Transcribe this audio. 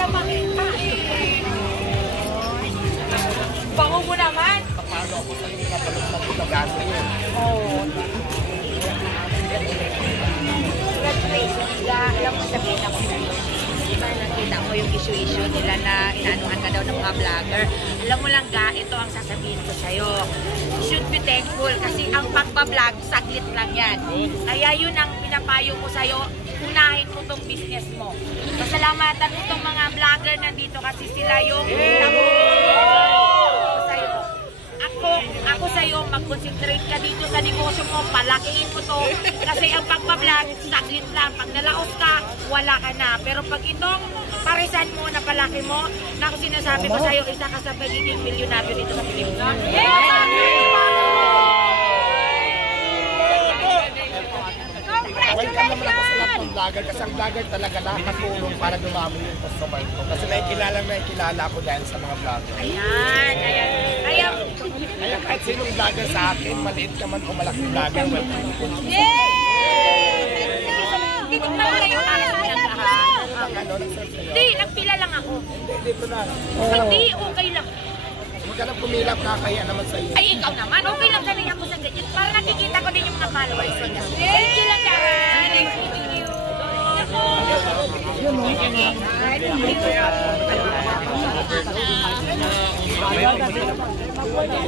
kita makita eh. Bango mo naman. Paano ako sa yung nabalot na ito gano'n yun? Oo. Alam mo sabihin ako sa'yo. Diba nakita mo yung issue nila na inaanuhan ka daw ng mga vlogger. Alam mo lang ga, ito ang sasabihin ko sa'yo. You should be thankful kasi ang pagbablog, saglit lang yan. Kaya yun ang pinapayo ko sa'yo, unahin mo tong business mo. Pasalamatan mo tong mga vlogger nandito kasi sila yung ako sa'yo, mag-concentrate ka dito sa negosyo mo, palakihin mo to. Kasi ang pagbablog, saglit lang. Pag nalaos ka, wala ka na. Pero pag itong parisan mo, napalaki mo, na kung sinasabi ko sa'yo, isa ka sa pagiging milyonaryo dito sa Pilipinas. Welcome naman ako sa lahat ng vlogger kasi ang vlogger talaga nakakatulong para dumami yung customer ko. Kasi nakikilala ako dahil sa mga vlogger. Ayan. Kaya kahit sinong vlogger sa akin, maliit ka man o malaking vlogger, welcome ko. Titignan mo kayo para sa ilang lahat. Hindi, nagpila lang ako. Dito na. Hindi, okay lang. Huwag ka na pumila, kakaya naman sa iyo. Ay, ikaw naman. Okay lang sanay ako sa ganyan. Para nakikita ko din yung mga followers ko. Thank you lang, Karen. Thank you.